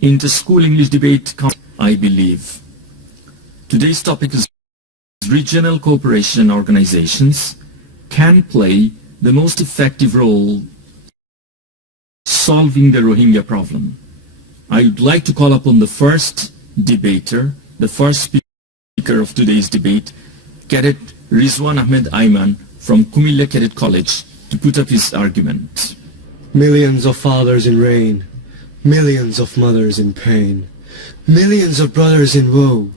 Inter-School English Debate. I believe today's topic is regional cooperation organizations can play the most effective role solving the Rohingya problem. I would like to call upon the first debater, the first speaker of today's debate, Cadet Rizwan Ahmed Ayman from Cumilla Cadet College, to put up his argument. Millions of fathers in rain, millions of mothers in pain, millions of brothers in woe,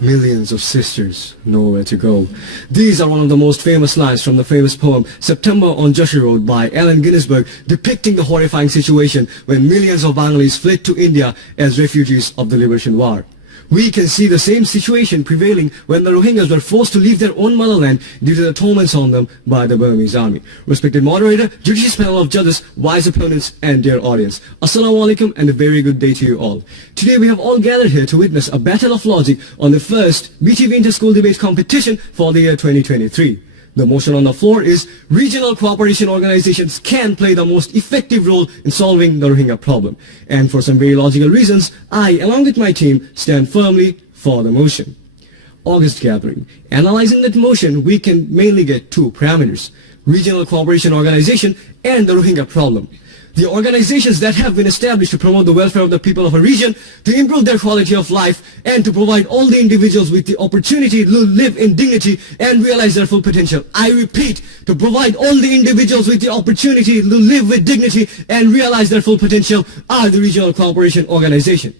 millions of sisters nowhere to go. These are one of the most famous lines from the famous poem September on Joshi Road by Allen Ginsberg, depicting the horrifying situation when millions of Bengalis fled to India as refugees of the Liberation War. We can see the same situation prevailing when the Rohingyas were forced to leave their own motherland due to the torments on them by the Burmese army. Respected moderator, judicious panel of judges, wise opponents, and dear audience, Assalamu alaikum and a very good day to you all. Today we have all gathered here to witness a battle of logic on the first BTV Inter-School Debate competition for the year 2023. The motion on the floor is regional cooperation organizations can play the most effective role in solving the Rohingya problem. And for some very logical reasons, I, along with my team, stand firmly for the motion. August gathering. Analyzing that motion, we can mainly get two parameters: regional cooperation organization and the Rohingya problem. The organizations that have been established to promote the welfare of the people of a region, to improve their quality of life, and to provide all the individuals with the opportunity to live in dignity and realize their full potential. I repeat, to provide all the individuals with the opportunity to live with dignity and realize their full potential are the regional cooperation organization.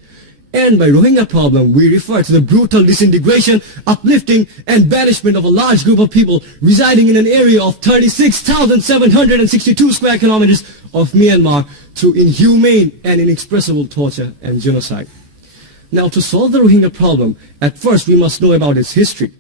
And by Rohingya problem, we refer to the brutal disintegration, uplifting, and banishment of a large group of people residing in an area of 36,762 square kilometers of Myanmar through inhumane and inexpressible torture and genocide. Now, to solve the Rohingya problem, at first we must know about its history.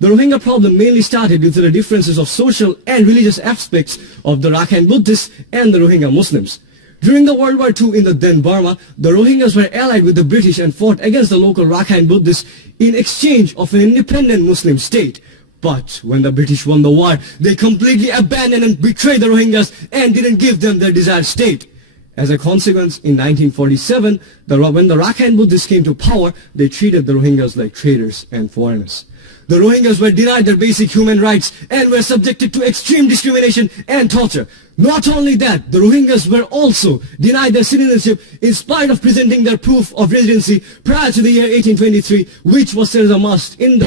The Rohingya problem mainly started due to the differences of social and religious aspects of the Rakhine Buddhists and the Rohingya Muslims. During the World War II in the then Burma, the Rohingyas were allied with the British and fought against the local Rakhine Buddhists in exchange of an independent Muslim state. But when the British won the war, they completely abandoned and betrayed the Rohingyas and didn't give them their desired state. As a consequence, in 1947, when the Rakhine Buddhists came to power, they treated the Rohingyas like traitors and foreigners. The Rohingyas were denied their basic human rights and were subjected to extreme discrimination and torture. Not only that, the Rohingyas were also denied their citizenship in spite of presenting their proof of residency prior to the year 1823, which was set as a must in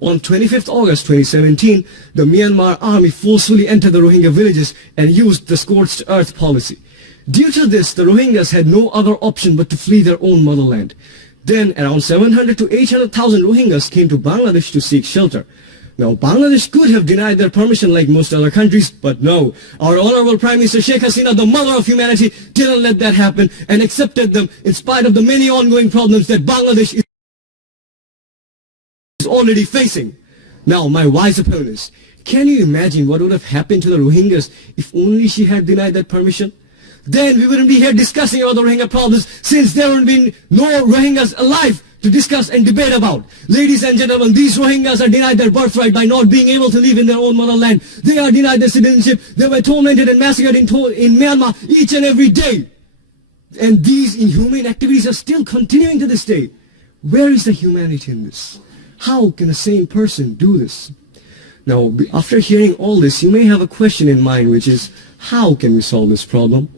On 25th August 2017, the Myanmar army forcefully entered the Rohingya villages and used the scorched earth policy. Due to this, the Rohingyas had no other option but to flee their own motherland. Then around 700 to 800,000 Rohingyas came to Bangladesh to seek shelter. Now, Bangladesh could have denied their permission like most other countries, but no. Our Honorable Prime Minister Sheikh Hasina, the mother of humanity, didn't let that happen and accepted them in spite of the many ongoing problems that Bangladesh is already facing. Now, my wise opponents, can you imagine what would have happened to the Rohingyas if only she had denied that permission? Then we wouldn't be here discussing about the Rohingya problems, since there would be no Rohingyas alive to discuss and debate about. Ladies and gentlemen, these Rohingyas are denied their birthright by not being able to live in their own motherland. They are denied their citizenship. They were tormented and massacred in Myanmar each and every day. And these inhumane activities are still continuing to this day. Where is the humanity in this? How can a sane person do this? Now, after hearing all this, you may have a question in mind, which is, how can we solve this problem?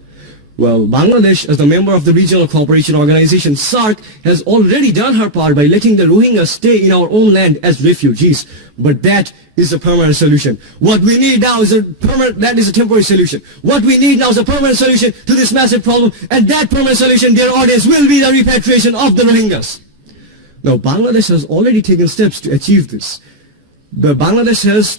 Well, Bangladesh, as a member of the Regional Cooperation Organization, SARC, has already done her part by letting the Rohingyas stay in our own land as refugees. But that is a permanent solution. What we need now is that is a temporary solution. What we need now is a permanent solution to this massive problem, and that permanent solution, dear audience, will be the repatriation of the Rohingyas. Now, Bangladesh has already taken steps to achieve this. Bangladesh has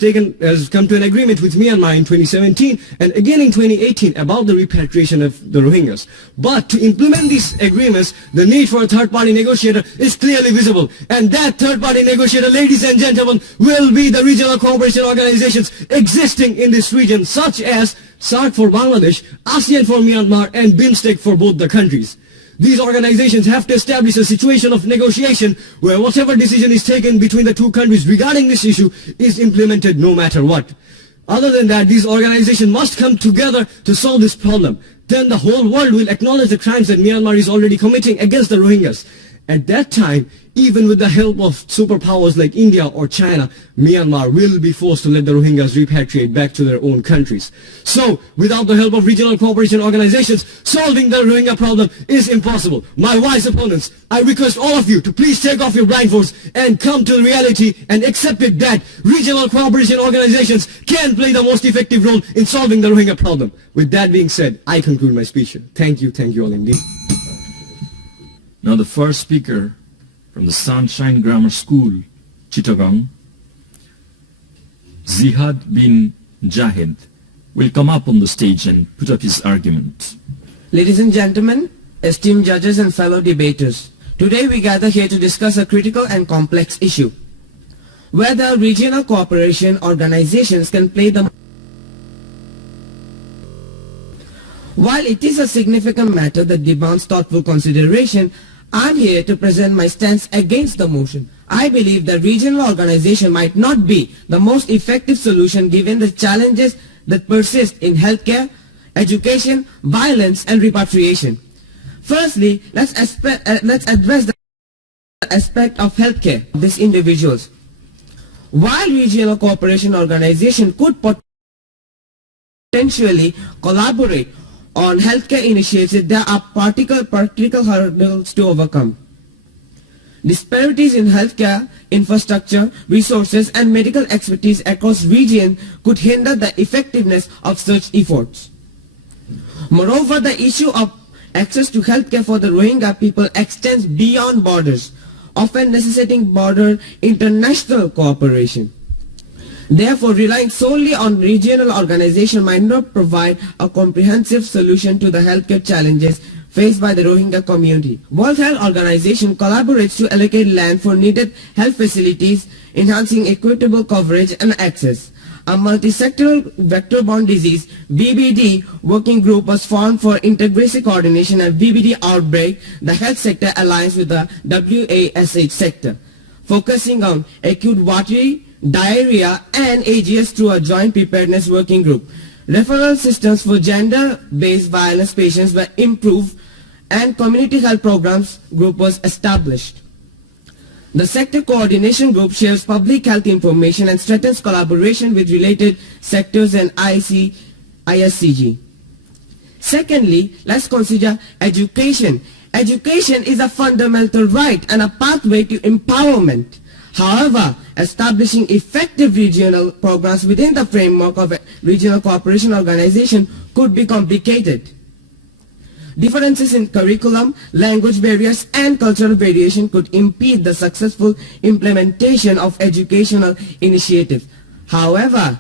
come to an agreement with Myanmar in 2017 and again in 2018 about the repatriation of the Rohingyas. But to implement these agreements, the need for a third-party negotiator is clearly visible. And that third-party negotiator, ladies and gentlemen, will be the regional cooperation organizations existing in this region, such as SARC for Bangladesh, ASEAN for Myanmar, and BIMSTEC for both the countries. These organizations have to establish a situation of negotiation where whatever decision is taken between the two countries regarding this issue is implemented no matter what. Other than that, these organizations must come together to solve this problem. then the whole world will acknowledge the crimes that Myanmar is already committing against the Rohingyas. At that time, even with the help of superpowers like India or China, Myanmar will be forced to let the Rohingyas repatriate back to their own countries. So, without the help of regional cooperation organizations, solving the Rohingya problem is impossible. My wise opponents, I request all of you to please take off your blindfolds and come to the reality and accept it that regional cooperation organizations can play the most effective role in solving the Rohingya problem. With that being said, I conclude my speech here. Thank you all indeed. Now the first speaker from the Sunshine Grammar School, Chittagong, Zihad bin Jahid, will come up on the stage and put up his argument. Ladies and gentlemen, esteemed judges and fellow debaters, today we gather here to discuss a critical and complex issue, whether regional cooperation organizations can play the... While it is a significant matter that demands thoughtful consideration, I am here to present my stance against the motion. I believe that regional organization might not be the most effective solution given the challenges that persist in healthcare, education, violence and repatriation. Firstly, let's address the aspect of healthcare of these individuals. While regional cooperation organization could potentially collaborate on healthcare initiatives, there are practical hurdles to overcome. Disparities in healthcare infrastructure, resources and medical expertise across regions could hinder the effectiveness of such efforts. Moreover, the issue of access to healthcare for the Rohingya people extends beyond borders, often necessitating broader international cooperation. Therefore, relying solely on regional organization might not provide a comprehensive solution to the healthcare challenges faced by the Rohingya community. World Health Organization collaborates to allocate land for needed health facilities, enhancing equitable coverage and access. A multi-sectoral vector-borne disease (VBD) working group was formed for integrated coordination of VBD outbreak, the health sector alliance with the WASH sector, focusing on acute watery, diarrhea and AGS through a joint preparedness working group. Referral systems for gender-based violence patients were improved and community health programs group was established. The sector coordination group shares public health information and strengthens collaboration with related sectors and ISCG. Secondly, let's consider education. Education is a fundamental right and a pathway to empowerment. However, establishing effective regional programs within the framework of a regional cooperation organization could be complicated. Differences in curriculum, language barriers and cultural variation could impede the successful implementation of educational initiatives. However,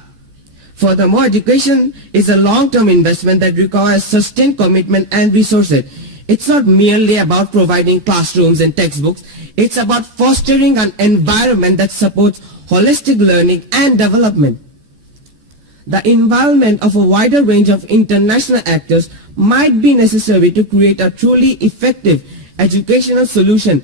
furthermore, education is a long-term investment that requires sustained commitment and resources. It's not merely about providing classrooms and textbooks, it's about fostering an environment that supports holistic learning and development. The involvement of a wider range of international actors might be necessary to create a truly effective educational solution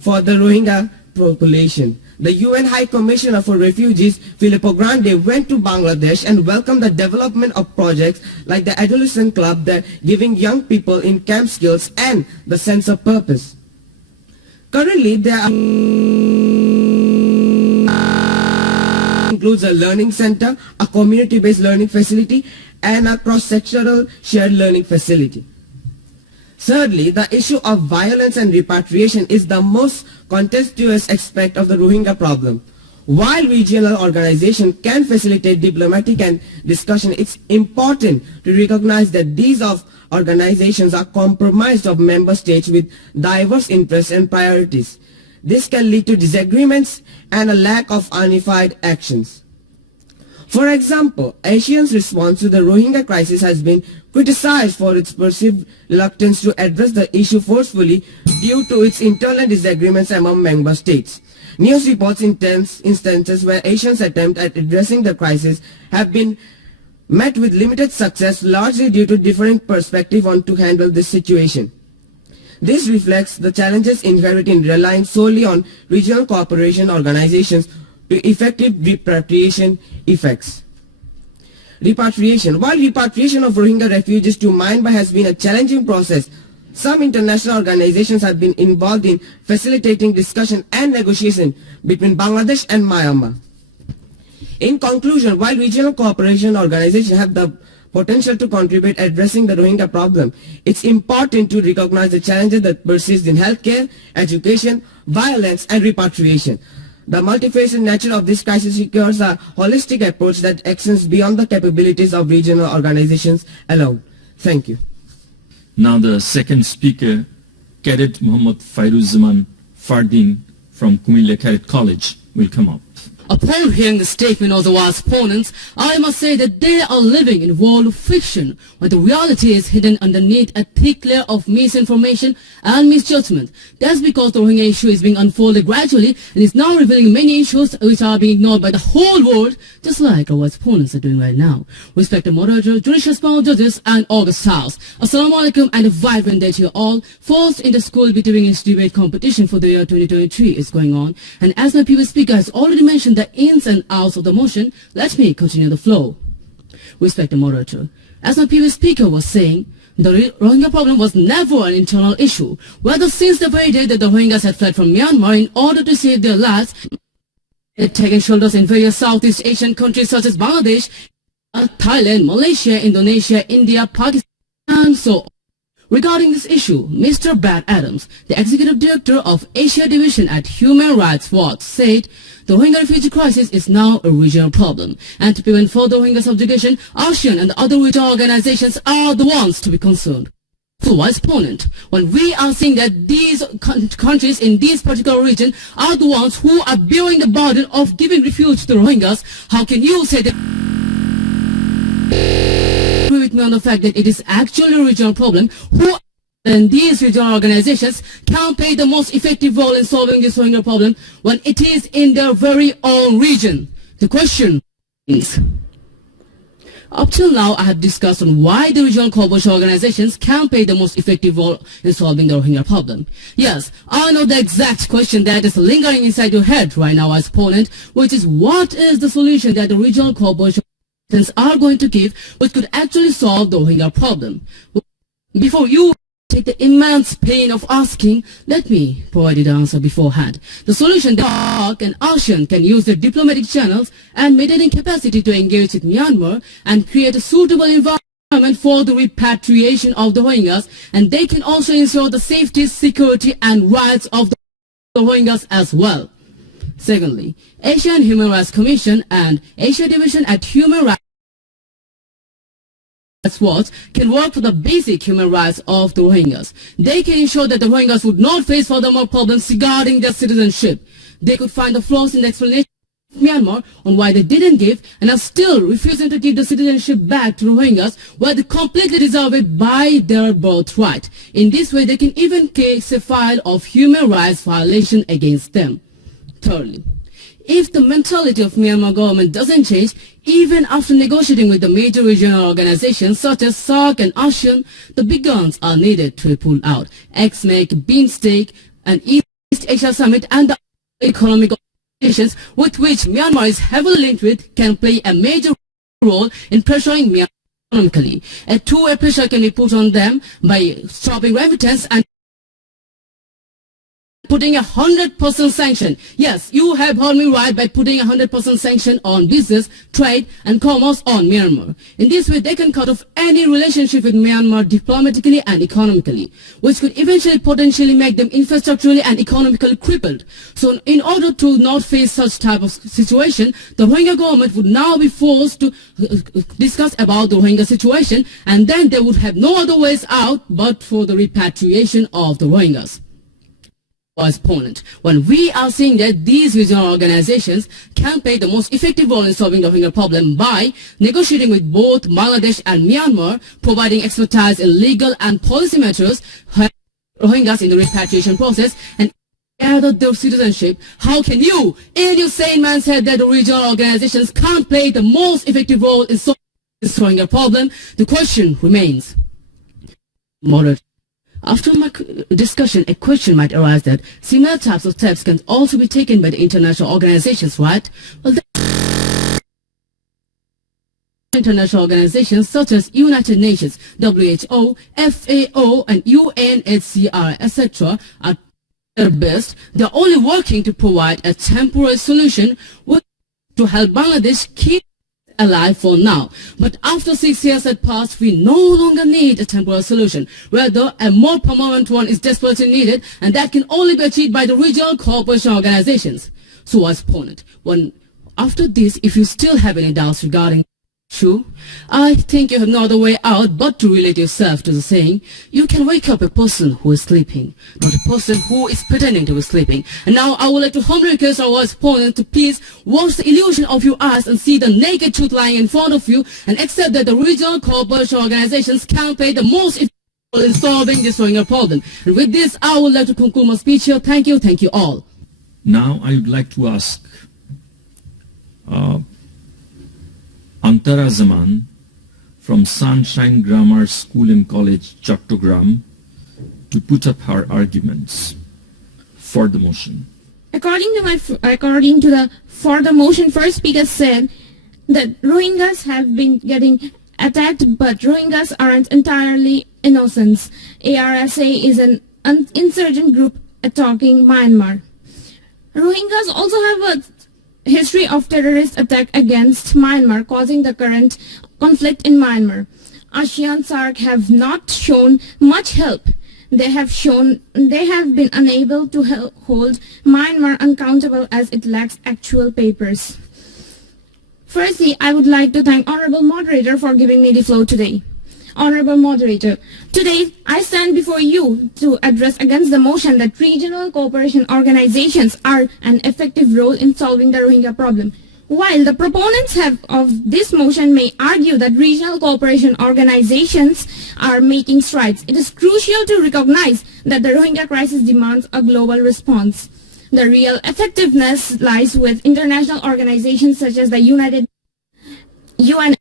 for the Rohingya population. The UN High Commissioner for Refugees, Filippo Grandi, went to Bangladesh and welcomed the development of projects like the Adolescent Club that giving young people in camp skills and the sense of purpose. Currently, there includes a learning center, a community-based learning facility, and a cross-sectoral shared learning facility. Thirdly, the issue of violence and repatriation is the most contentious aspect of the Rohingya problem. While regional organizations can facilitate diplomatic and discussion, it's important to recognize that these organizations are comprised of member states with diverse interests and priorities. This can lead to disagreements and a lack of unified actions. For example, ASEAN's response to the Rohingya crisis has been criticized for its perceived reluctance to address the issue forcefully due to its internal disagreements among member states. News reports instances where ASEAN's attempts at addressing the crisis have been met with limited success, largely due to differing perspectives on to handle this situation. This reflects the challenges inherent in relying solely on regional cooperation organizations to effective repatriation effects. Repatriation. While repatriation of Rohingya refugees to Myanmar has been a challenging process, some international organizations have been involved in facilitating discussion and negotiation between Bangladesh and Myanmar. In conclusion, while regional cooperation organizations have the potential to contribute addressing the Rohingya problem, it's important to recognize the challenges that persist in healthcare, education, violence, and repatriation. The multifaceted nature of this crisis requires a holistic approach that extends beyond the capabilities of regional organizations alone. Thank you. Now the second speaker, Cadet Muhammad Fairuzzaman Fardin from Cumilla Cadet College will come up. Upon hearing the statement of the war's opponents, I must say that they are living in a world of fiction, where the reality is hidden underneath a thick layer of misinformation and misjudgment. That's because the Rohingya issue is being unfolded gradually and is now revealing many issues which are being ignored by the whole world, just like our war's opponents are doing right now. Respected moderator, judicial panel judges, and August House. Assalamu alaikum and a vibrant day to you all. First inter-school between debate competition for the year 2023 is going on, and as my previous speaker has already mentioned the ins and outs of the motion, let me continue the flow. Respected moderator, as my previous speaker was saying, the Rohingya problem was never an internal issue. Whether since the very day that the Rohingyas had fled from Myanmar in order to save their lives, had taken shelters in various Southeast Asian countries such as Bangladesh, Thailand, Malaysia, Indonesia, India, Pakistan, and so on. Regarding this issue, Mr. Brad Adams, the Executive Director of Asia Division at Human Rights Watch, said the Rohingya refugee crisis is now a regional problem, and to prevent further Rohingya subjugation, ASEAN and the other regional organizations are the ones to be concerned. So, wise opponent, when we are saying that these countries in this particular region are the ones who are bearing the burden of giving refuge to the Rohingyas, how can you say that? Agree with me on the fact that it is actually a regional problem, who and these regional organizations can play the most effective role in solving this Rohingya problem when it is in their very own region. The question is, up till now I have discussed on why the regional cooperation organizations can play the most effective role in solving the Rohingya problem. Yes, I know the exact question that is lingering inside your head right now as opponent, which is what is the solution that the regional cooperation are going to give which could actually solve the Rohingya problem. Before you take the immense pain of asking, let me provide you the answer beforehand. The solution that SAARC and ASEAN can use their diplomatic channels and maintaining capacity to engage with Myanmar and create a suitable environment for the repatriation of the Rohingyas, and they can also ensure the safety, security and rights of the Rohingyas as well. Secondly, Asian Human Rights Commission and Asia Division at Human Rights Watch can work for the basic human rights of the Rohingyas. They can ensure that the Rohingyas would not face furthermore problems regarding their citizenship. They could find the flaws in the explanation of Myanmar on why they didn't give and are still refusing to give the citizenship back to Rohingyas where they completely deserve it by their birthright. In this way, they can even case a file of human rights violation against them. Thirdly, if the mentality of Myanmar government doesn't change, even after negotiating with the major regional organizations such as SAARC and ASEAN, the big guns are needed to pull out. XMEC, BIMSTEC, and East Asia Summit and the economic organizations with which Myanmar is heavily linked with can play a major role in pressuring Myanmar economically. A two-way pressure can be put on them by stopping remittance and putting 100% sanction. Yes, you have heard me right, by putting 100% sanction on business, trade and commerce on Myanmar. In this way, they can cut off any relationship with Myanmar diplomatically and economically, which could eventually potentially make them infrastructurally and economically crippled. So in order to not face such type of situation, the Rohingya government would now be forced to discuss about the Rohingya situation, and then they would have no other ways out but for the repatriation of the Rohingyas. As opponent, when we are saying that these regional organizations can play the most effective role in solving the Rohingya problem by negotiating with both Bangladesh and Myanmar, providing expertise in legal and policy matters, Rohingyas in the repatriation process, and gather their citizenship, how can you, in your sane man's head, that the regional organizations can't play the most effective role in solving this Rohingya problem? The question remains. Moderate. After my discussion, a question might arise that similar types of steps can also be taken by the international organizations, right? Well, international organizations such as United Nations, WHO, FAO, and UNHCR, etc. are their best. They are only working to provide a temporary solution to help Bangladesh keep alive for now. But after 6 years had passed, we no longer need a temporary solution. Rather, a more permanent one is desperately needed, and that can only be achieved by the regional cooperation organizations. So as opponent, after this, if you still have any doubts regarding issue, I think you have no other way out but to relate yourself to the saying, you can wake up a person who is sleeping, not a person who is pretending to be sleeping. And now I would like to humbly request our opponent to please wash the illusion of your eyes and see the naked truth lying in front of you, and accept that the regional cooperation organizations can play the most effective role in solving this Rohingya problem. And with this, I would like to conclude my speech here. Thank you all. Now I would like to ask Antara Zaman from Sunshine Grammar School and College, Chattogram, to put up her arguments for the motion. According to the motion, first speaker said that Rohingyas have been getting attacked, but Rohingyas aren't entirely innocent. ARSA is an insurgent group attacking Myanmar. Rohingyas also have a history of terrorist attack against Myanmar, causing the current conflict in Myanmar. ASEAN SAARC have not shown much help. They have been unable to hold Myanmar accountable as it lacks actual papers. Firstly, I would like to thank Honorable Moderator for giving me the floor today. Honorable Moderator, today I stand before you to address against the motion that regional cooperation organizations are an effective role in solving the Rohingya problem. While the proponents of this motion may argue that regional cooperation organizations are making strides, it is crucial to recognize that the Rohingya crisis demands a global response. The real effectiveness lies with international organizations such as the UNHCR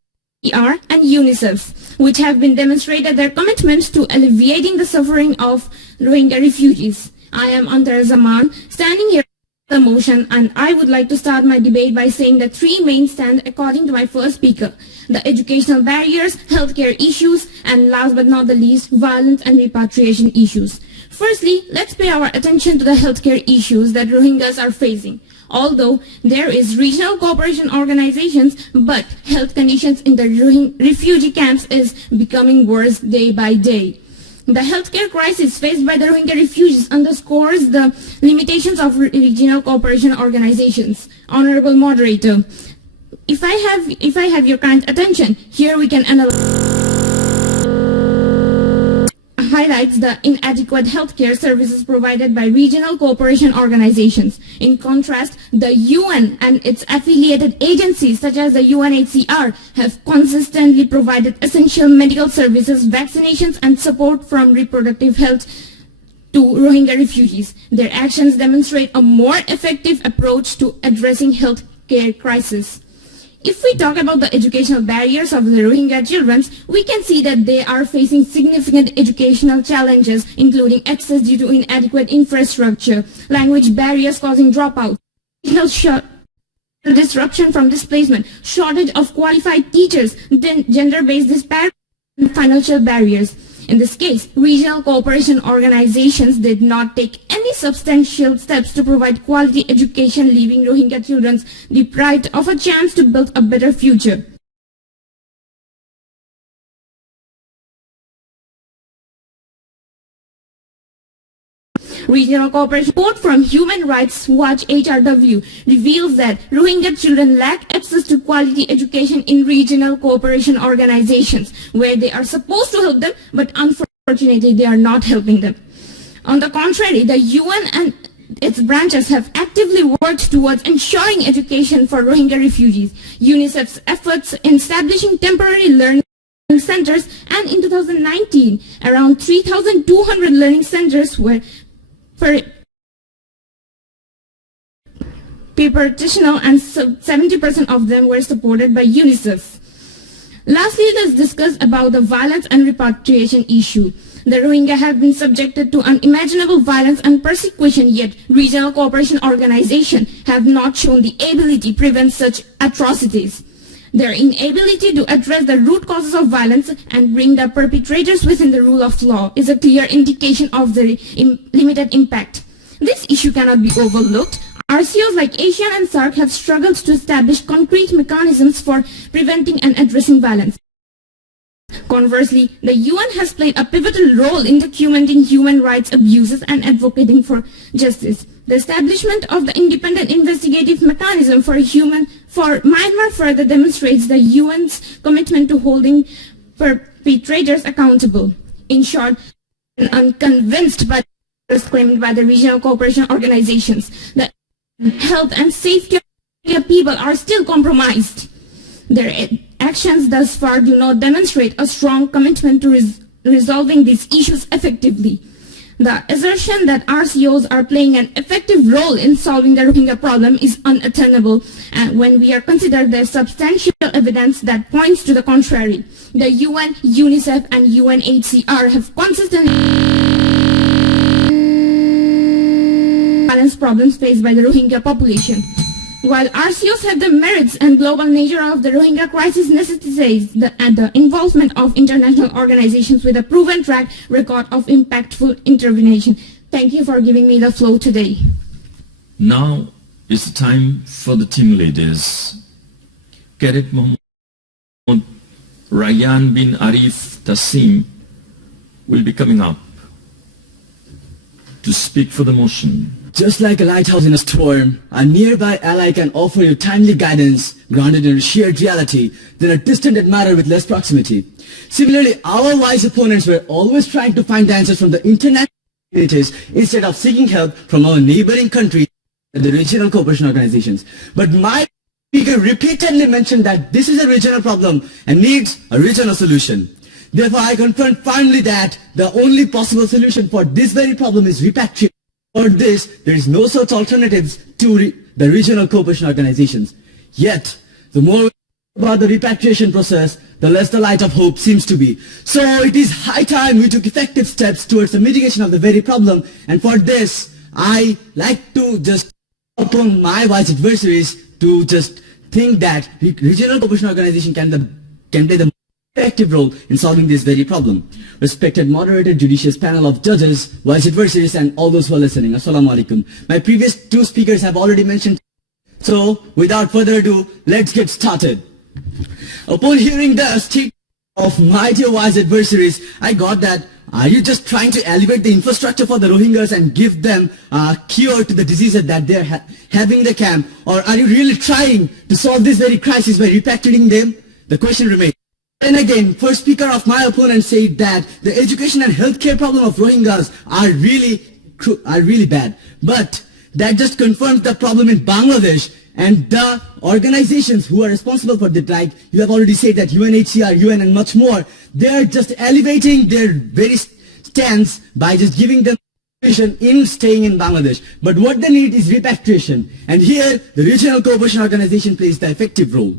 and UNICEF, which have been demonstrated their commitment to alleviating the suffering of Rohingya refugees. I am Antara Zaman, standing here the motion, and I would like to start my debate by saying that three main stand according to my first speaker: the educational barriers, healthcare issues, and last but not the least, violence and repatriation issues. Firstly, let's pay our attention to the healthcare issues that Rohingyas are facing. Although there is regional cooperation organizations, but health conditions in the refugee camps is becoming worse day by day. The healthcare crisis faced by the Rohingya refugees underscores the limitations of regional cooperation organizations. Honorable Moderator, if I have your kind attention, here we can highlights the inadequate healthcare services provided by regional cooperation organizations. In contrast, the UN and its affiliated agencies such as the UNHCR have consistently provided essential medical services, vaccinations, and support from reproductive health to Rohingya refugees. Their actions demonstrate a more effective approach to addressing healthcare crisis. If we talk about the educational barriers of the Rohingya children, we can see that they are facing significant educational challenges, including access due to inadequate infrastructure, language barriers causing dropout, disruption from displacement, shortage of qualified teachers, then gender-based disparities, and financial barriers. In this case, regional cooperation organizations did not take any substantial steps to provide quality education, leaving Rohingya children deprived of a chance to build a better future. Regional cooperation report from Human Rights Watch HRW reveals that Rohingya children lack access to quality education in regional cooperation organizations, where they are supposed to help them, but unfortunately they are not helping them. On the contrary, the UN and its branches have actively worked towards ensuring education for Rohingya refugees. UNICEF's efforts in establishing temporary learning centers, and in 2019, around 3,200 learning centers were partitional, and 70% of them were supported by UNICEF. Lastly, let's discuss about the violence and repatriation issue. The Rohingya have been subjected to unimaginable violence and persecution, yet regional cooperation organizations have not shown the ability to prevent such atrocities. Their inability to address the root causes of violence and bring the perpetrators within the rule of law is a clear indication of their limited impact. This issue cannot be overlooked. RCOs like ASEAN and SAARC have struggled to establish concrete mechanisms for preventing and addressing violence. Conversely, the UN has played a pivotal role in documenting human rights abuses and advocating for justice. The establishment of the independent investigative mechanism for Myanmar further demonstrates the UN's commitment to holding perpetrators accountable. In short, I'm unconvinced by the claimed by the regional cooperation organizations. The health and safety of people are still compromised. Their actions thus far do not demonstrate a strong commitment to resolving these issues effectively. The assertion that RCOs are playing an effective role in solving the Rohingya problem is unattainable, and when we are considered there's substantial evidence that points to the contrary. The UN, UNICEF and UNHCR have consistently balanced problems faced by the Rohingya population. While RCOs have the merits and global nature of the Rohingya crisis necessitates the involvement of international organizations with a proven track record of impactful intervention. Thank you for giving me the floor today. Now is the time for the team leaders. Cadet Mohammed Rayyan bin Arif Tassim will be coming up to speak for the motion. Just like a lighthouse in a storm, a nearby ally can offer you timely guidance grounded in a shared reality than a distant matter with less proximity. Similarly, our wise opponents were always trying to find answers from the international communities instead of seeking help from our neighboring countries and the regional cooperation organizations. But my speaker repeatedly mentioned that this is a regional problem and needs a regional solution. Therefore, I confirm finally that the only possible solution for this very problem is repatriation. For this, there is no such alternatives to the regional cooperation organizations. Yet, the more we talk about the repatriation process, the less the light of hope seems to be. So it is high time we took effective steps towards the mitigation of the very problem. And for this, I like to just upon my wise adversaries to just think that regional cooperation organization can play the effective role in solving this very problem. Respected moderated judicious panel of judges, wise adversaries and all those who are listening, Assalamu alaikum. My previous two speakers have already mentioned, so without further ado, let's get started. Upon hearing the statement of my dear wise adversaries, I got that, are you just trying to elevate the infrastructure for the Rohingyas and give them a cure to the diseases that they're having in the camp? Or are you really trying to solve this very crisis by repatriating them? The question remains. And again, first speaker of my opponent said that the education and healthcare problem of Rohingyas are really bad. But that just confirms the problem in Bangladesh, and the organizations who are responsible for that, like you have already said that UNHCR, UN and much more, they are just elevating their very stance by just giving them in staying in Bangladesh. But what they need is repatriation. And here, the regional cooperation organization plays the effective role.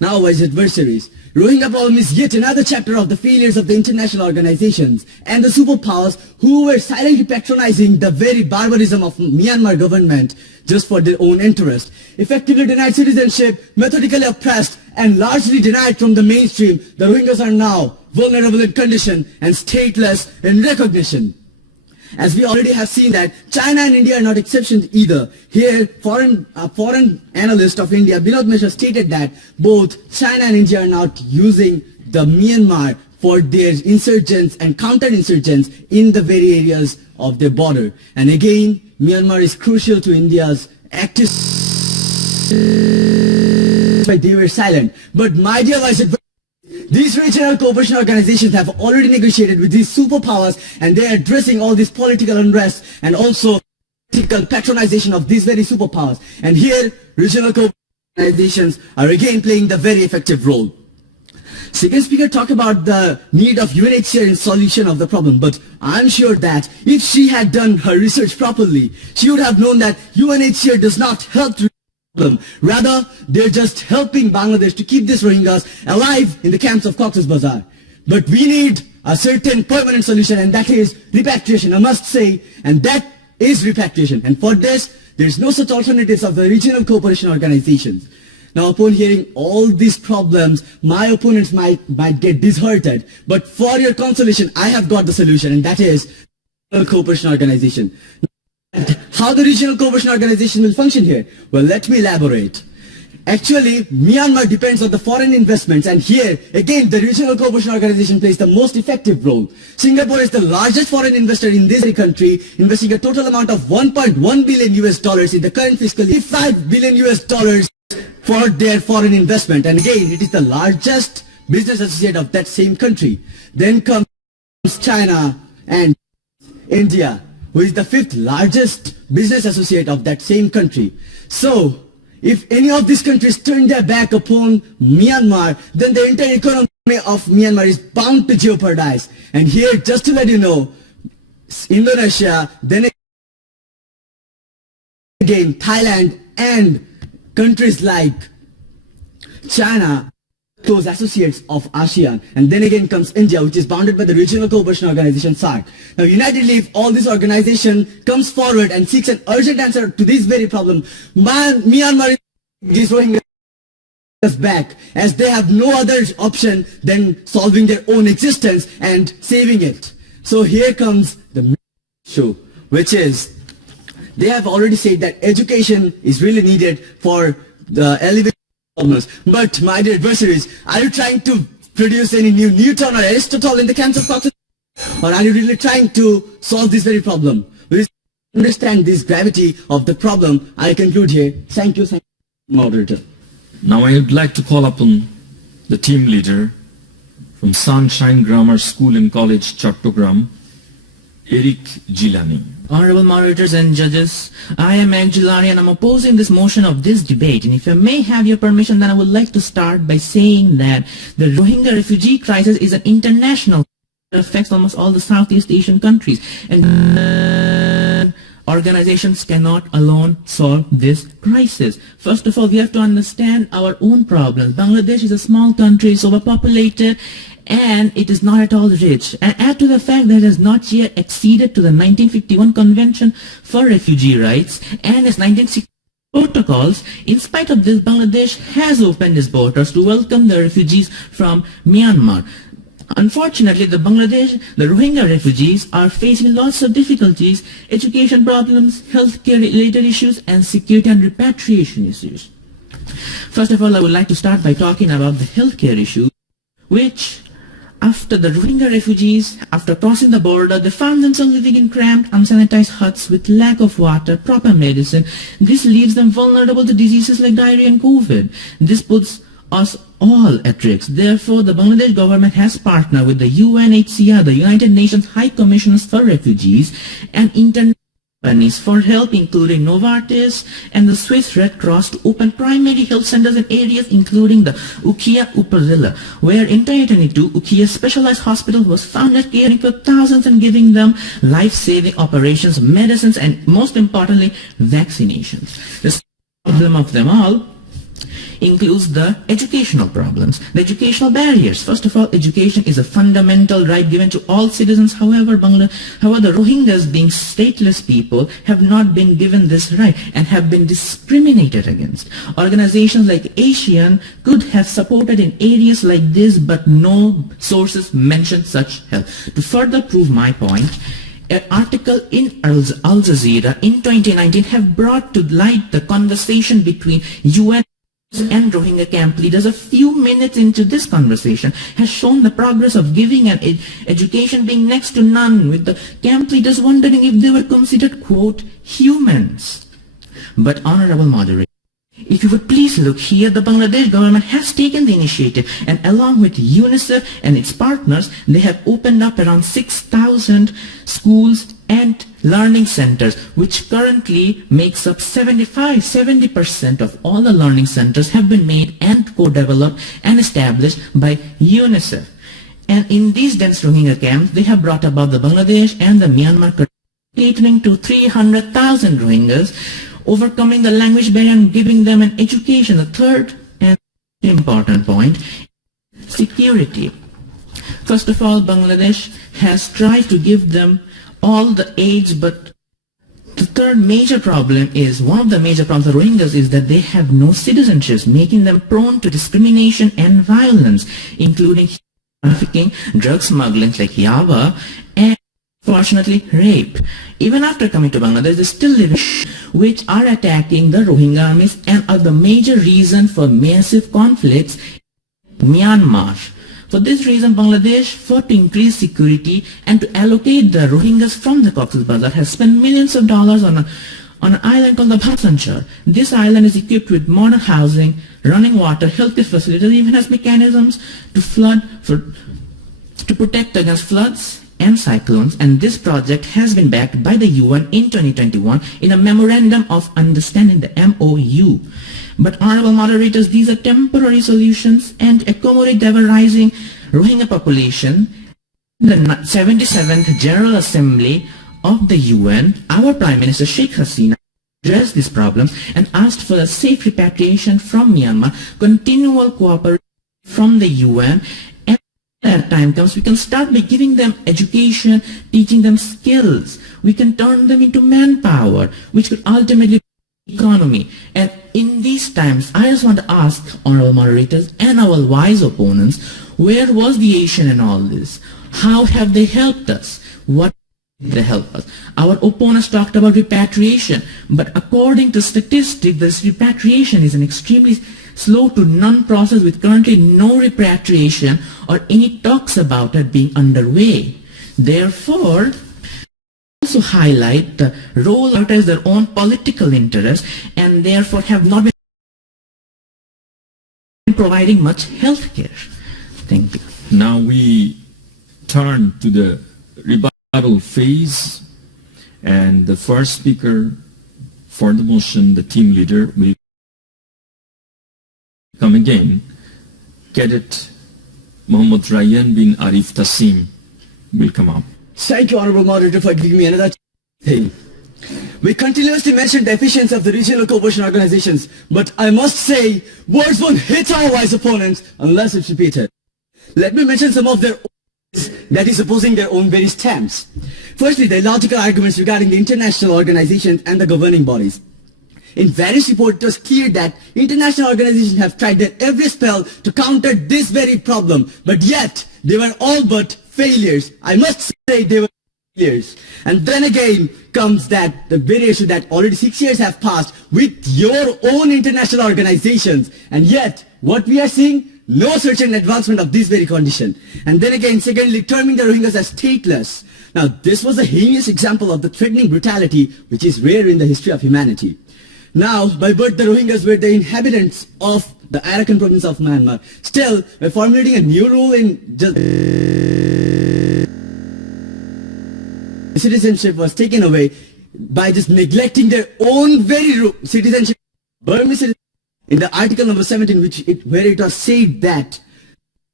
Now, as adversaries, Rohingya problem is yet another chapter of the failures of the international organizations and the superpowers who were silently patronizing the very barbarism of Myanmar government just for their own interest. Effectively denied citizenship, methodically oppressed and largely denied from the mainstream, the Rohingyas are now vulnerable in condition and stateless in recognition. As we already have seen that China and India are not exceptions either. Here, foreign analyst of India, Binod Mishra, stated that both China and India are not using the Myanmar for their insurgents and counter-insurgents in the very areas of their border. And again, Myanmar is crucial to India's active. But they were silent. But my dear vice advisor, these regional cooperation organizations have already negotiated with these superpowers and they are addressing all this political unrest and also political patronization of these very superpowers. And here, regional cooperation organizations are again playing the very effective role. Second speaker talked about the need of UNHCR in solution of the problem, but I'm sure that if she had done her research properly, she would have known that UNHCR does not help to problem. Rather, they're just helping Bangladesh to keep these Rohingyas alive in the camps of Cox's Bazar. But we need a certain permanent solution, and that is repatriation, I must say, and that is repatriation. And for this, there's no such alternatives of the regional cooperation organizations. Now upon hearing all these problems, my opponents might get disheartened. But for your consolation, I have got the solution, and that is Regional Cooperation Organization. How the Regional Cooperation Organization will function here? Well, let me elaborate. Actually, Myanmar depends on the foreign investments, and here, again, the Regional Cooperation Organization plays the most effective role. Singapore is the largest foreign investor in this country, investing a total amount of 1.1 billion US dollars in the current fiscal year, 5 billion US dollars for their foreign investment. And again, it is the largest business associate of that same country. Then comes China and India, who is the 5th largest business associate of that same country. So, if any of these countries turn their back upon Myanmar, then the entire economy of Myanmar is bound to jeopardize. And here, just to let you know, Indonesia, then again Thailand, and countries like China, those associates of ASEAN. And then again comes India, which is bounded by the Regional Cooperation Organization, SAARC. Now, unitedly, if all this organization comes forward and seeks an urgent answer to this very problem, Myanmar is Rohingyas back, as they have no other option than solving their own existence and saving it. So here comes the issue, which is, they have already said that education is really needed for the elevation. But my dear adversaries, are you trying to produce any new Newton or Aristotle in the camps of Caucasus? Or are you really trying to solve this very problem? We understand this gravity of the problem. I conclude here. Thank you, moderator. Now I would like to call upon the team leader from Sunshine Grammar School and College, Chattogram, Eric Gilani. Honorable moderators and judges, I am Eric Gilani and I'm opposing this motion of this debate. And if I may have your permission, then I would like to start by saying that the Rohingya refugee crisis is an international that affects almost all the Southeast Asian countries. And organizations cannot alone solve this crisis. First of all, we have to understand our own problems. Bangladesh is a small country, it's overpopulated, and it is not at all rich. And add to the fact that it has not yet acceded to the 1951 Convention for Refugee Rights and its 1960 protocols. In spite of this, Bangladesh has opened its borders to welcome the refugees from Myanmar. Unfortunately, the Rohingya refugees are facing lots of difficulties, education problems, healthcare related issues, and security and repatriation issues. First of all, I would like to start by talking about the healthcare issue, which after the Rohingya refugees, after crossing the border, they found themselves living in cramped, unsanitized huts with lack of water, proper medicine. This leaves them vulnerable to diseases like diarrhea and COVID. This puts us all at risk. Therefore, the Bangladesh government has partnered with the UNHCR, the United Nations High Commissioners for Refugees, and international companies for help, including Novartis and the Swiss Red Cross, to open primary health centers in areas including the Ukiah Upazila, where in 2022, Ukiah Specialized Hospital was founded, caring for thousands and giving them life-saving operations, medicines, and most importantly, vaccinations. The problem of them all includes the educational problems, the educational barriers. First of all, education is a fundamental right given to all citizens. However, the Rohingyas, being stateless people, have not been given this right and have been discriminated against. Organizations like ASEAN could have supported in areas like this, but no sources mention such help. To further prove my point, an article in Al Jazeera in 2019 have brought to light the conversation between UN and Rohingya camp leaders. A few minutes into this conversation has shown the progress of giving an education being next to none, with the camp leaders wondering if they were considered, quote, humans. But honorable moderator, if you would please look here, the Bangladesh government has taken the initiative, and along with UNICEF and its partners, they have opened up around 6,000 schools and learning centers, which currently makes up 70% of all the learning centers have been made and co-developed and established by UNICEF. And in these dense Rohingya camps, they have brought about the Bangladesh and the Myanmar, catering to 300,000 Rohingyas, overcoming the language barrier and giving them an education. The third and important point, security. First of all, Bangladesh has tried to give them all the aids, but The third major problem is, one of the major problems of Rohingyas is that they have no citizenships, making them prone to discrimination and violence, including trafficking, drug smuggling like Yaba, and fortunately rape. Even after coming to Bangladesh, they still live which are attacking the Rohingya armies and are the major reason for massive conflicts in Myanmar. For this reason, Bangladesh, for to increase security and to allocate the Rohingyas from the Cox's Bazar, has spent millions of dollars on an island called the Bhasanchar. This island is equipped with modern housing, running water, healthcare facilities, even has mechanisms to protect against floods and cyclones, and this project has been backed by the UN in 2021 in a Memorandum of Understanding, the MOU. But honorable moderators, these are temporary solutions and accommodate the ever-rising Rohingya population. The 77th General Assembly of the UN, our Prime Minister Sheikh Hasina addressed this problem and asked for a safe repatriation from Myanmar, continual cooperation from the UN, and when that time comes, we can start by giving them education, teaching them skills. We can turn them into manpower, which could ultimately economy. And in these times, I just want to ask honorable moderators and our wise opponents, where was the Asian in all this? How have they helped us? What did they help us? Our opponents talked about repatriation, but according to statistics, this repatriation is an extremely slow to none process, with currently no repatriation or any talks about it being underway. Therefore, also highlight the role of their own political interests and therefore have not been providing much health care. Thank you. Now we turn to the rebuttal phase, and the first speaker for the motion, the team leader, will come again. Cadet Mohammad Rayyan bin Arif Tassim will come up. Thank you, Honorable Moderator, for giving me another thing. We continuously mention the efficiency of the regional cooperation organizations, but I must say, words won't hit our wise opponents unless it's repeated. Let me mention some of their that is opposing their own very stamps. Firstly, the illogical arguments regarding the international organizations and the governing bodies. In various reports, it was clear that international organizations have tried their every spell to counter this very problem, but yet they were all but failures. I must say they were failures. And then again comes that the very issue that already 6 years have passed with your own international organizations, and yet what we are seeing, no certain advancement of this very condition. And then again, secondly, terming the Rohingyas as stateless. Now, this was a heinous example of the threatening brutality which is rare in the history of humanity. Now, by birth, the Rohingyas were the inhabitants of the Arakan province of Myanmar. Still, by formulating a new rule in citizenship was taken away by just neglecting their own very citizenship. Burmese citizenship. In the article number 17, where it was said that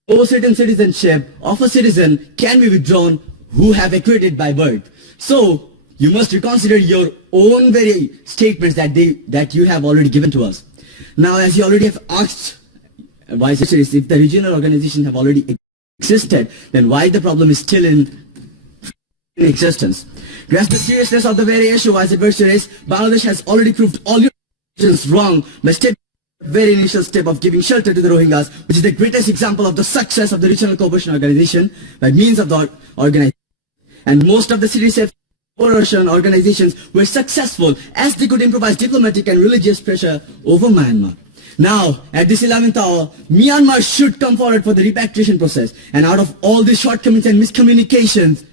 no certain citizenship of a citizen can be withdrawn who have acquired by birth. So, you must reconsider your own very statements that you have already given to us. Now, as you already have asked, Vice Secretary, if the regional organizations have already existed, then why the problem is still in existence? Grasp the seriousness of the very issue, Vice Secretary. Bangladesh has already proved all your actions wrong by stepping the very initial step of giving shelter to the Rohingyas, which is the greatest example of the success of the regional cooperation organization by means of the organization. And most of the citizen cooperation organizations were successful as they could improvise diplomatic and religious pressure over Myanmar. Now, at this 11th hour, Myanmar should come forward for the repatriation process. And out of all these shortcomings and miscommunications,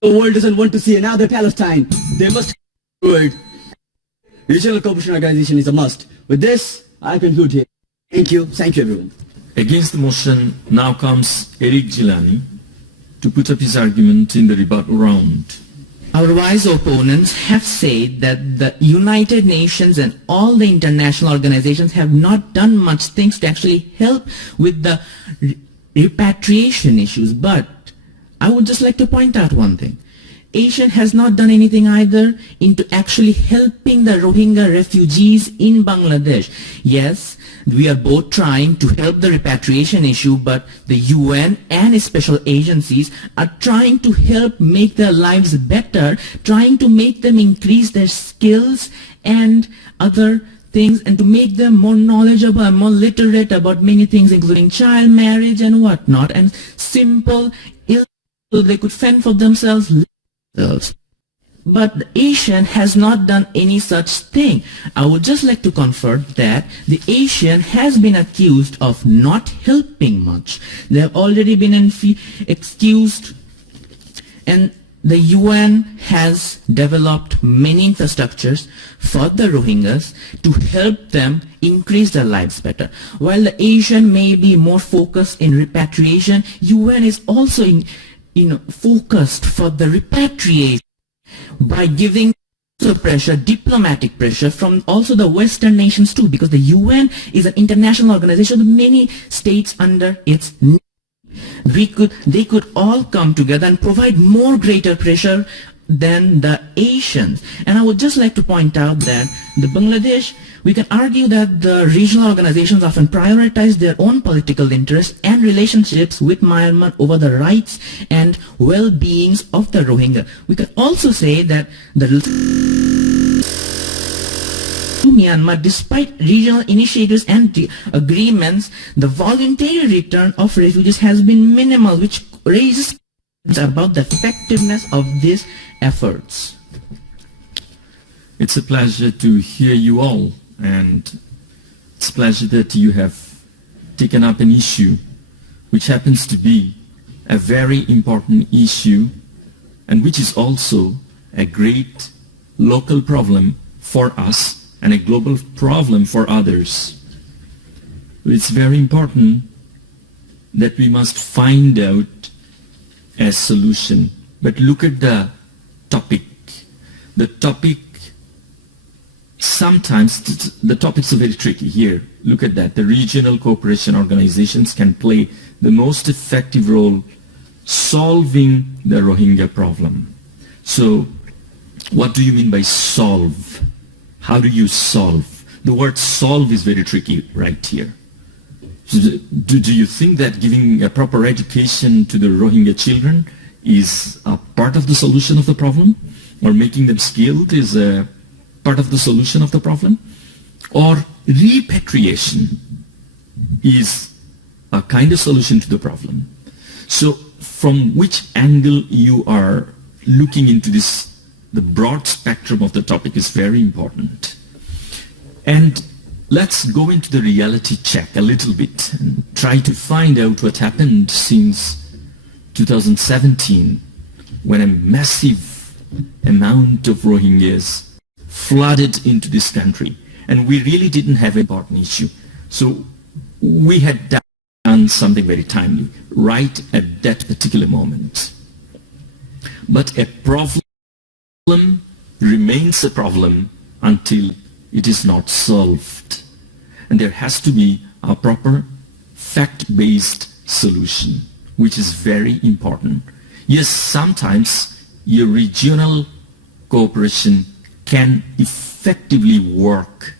the world doesn't want to see another Palestine. They must come forward. Regional cooperation organization is a must. With this, I conclude here. Thank you. Thank you, everyone. Against the motion now comes Eric Gilani to put up his argument in the rebuttal round. Our wise opponents have said that the United Nations and all the international organizations have not done much things to actually help with the repatriation issues. But I would just like to point out one thing. Asia has not done anything either into actually helping the Rohingya refugees in Bangladesh. Yes, we are both trying to help the repatriation issue, but the UN and special agencies are trying to help make their lives better, trying to make them increase their skills and other things, and to make them more knowledgeable and more literate about many things, including child marriage and whatnot, and simple so they could fend for themselves. But the Asian has not done any such thing. I would just like to confirm that the Asian has been accused of not helping much. They have already been excused, and the UN has developed many infrastructures for the Rohingyas to help them increase their lives better. While the Asian may be more focused in repatriation, UN is also focused for the repatriation by giving pressure, diplomatic pressure from also the Western nations too, because the UN is an international organization with many states under its name. They could all come together and provide more greater pressure than the Asians. And I would just like to point out that the Bangladesh, we can argue that the regional organizations often prioritize their own political interests and relationships with Myanmar over the rights and well-beings of the Rohingya. We can also say that the Myanmar, despite regional initiatives and agreements, the voluntary return of refugees has been minimal, which raises about the effectiveness of these efforts. It's a pleasure to hear you all, and it's a pleasure that you have taken up an issue which happens to be a very important issue and which is also a great local problem for us and a global problem for others. It's very important that we must find out a solution. But look at the topic. The topic, sometimes the topics are very tricky here. Look at that. The regional cooperation organizations can play the most effective role solving the Rohingya problem. So what do you mean by solve? How do you solve? The word solve is very tricky right here. Do you think that giving a proper education to the Rohingya children is a part of the solution of the problem? Or making them skilled is a part of the solution of the problem? Or repatriation is a kind of solution to the problem? So from which angle you are looking into this, the broad spectrum of the topic is very important. And let's go into the reality check a little bit and try to find out what happened since 2017, when a massive amount of Rohingyas flooded into this country, and we really didn't have an important issue. So we had done something very timely right at that particular moment. But a problem remains a problem until it is not solved. And there has to be a proper fact-based solution, which is very important. Yes, sometimes your regional cooperation can effectively work.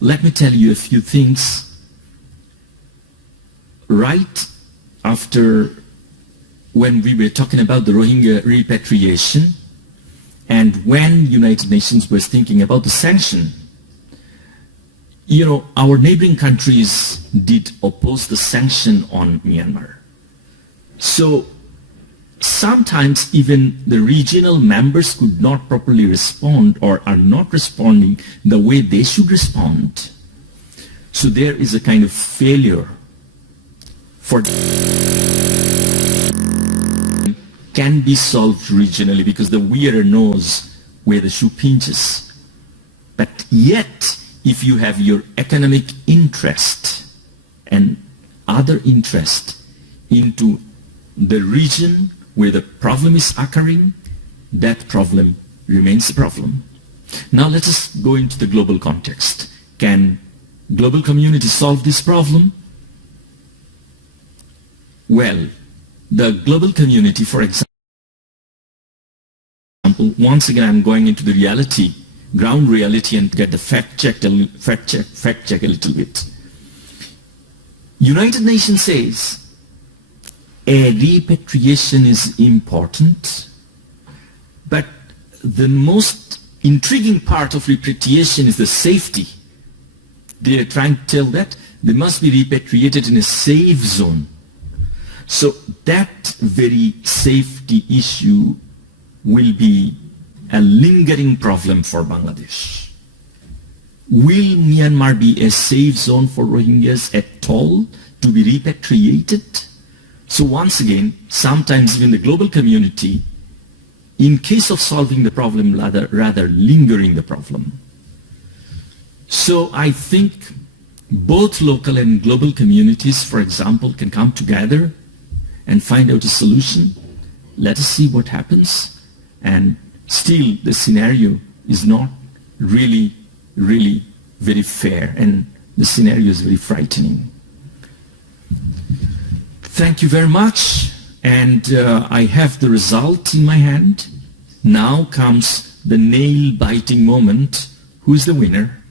Let me tell you a few things. Right after when we were talking about the Rohingya repatriation, and when United Nations was thinking about the sanction, our neighboring countries did oppose the sanction on Myanmar. So sometimes even the regional members could not properly respond or are not responding the way they should respond. So there is a kind of failure for can be solved regionally because the wearer knows where the shoe pinches. But yet, if you have your economic interest and other interest into the region where the problem is occurring, that problem remains a problem. Now let us go into the global context. Can global community solve this problem? Well, the global community, for example, once again I'm going into the reality, ground reality, and get the fact check a little bit. United Nations says a repatriation is important, but the most intriguing part of repatriation is the safety. They are trying to tell that they must be repatriated in a safe zone. So that very safety issue will be a lingering problem for Bangladesh. Will Myanmar be a safe zone for Rohingyas at all to be repatriated? So once again, sometimes even the global community, in case of solving the problem, rather lingering the problem. So I think both local and global communities, for example, can come together and find out a solution. Let us see what happens. And still the scenario is not really very fair, and the scenario is very frightening. Thank you very much, and I have the result in my hand. Now comes the nail-biting moment. Who is the winner?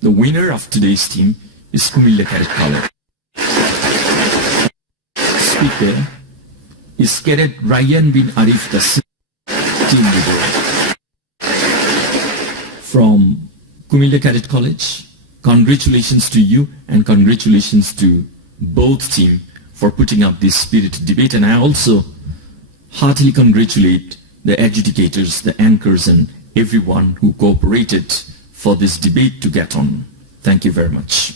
The winner of today's team is Cumilla Cadet College. Speaker is Cadet Ryan bin Arif, the team leader. From Cumilla Cadet College, congratulations to you and congratulations to both teams for putting up this spirited debate, and I also heartily congratulate the adjudicators, the anchors, and everyone who cooperated for this debate to get on. Thank you very much.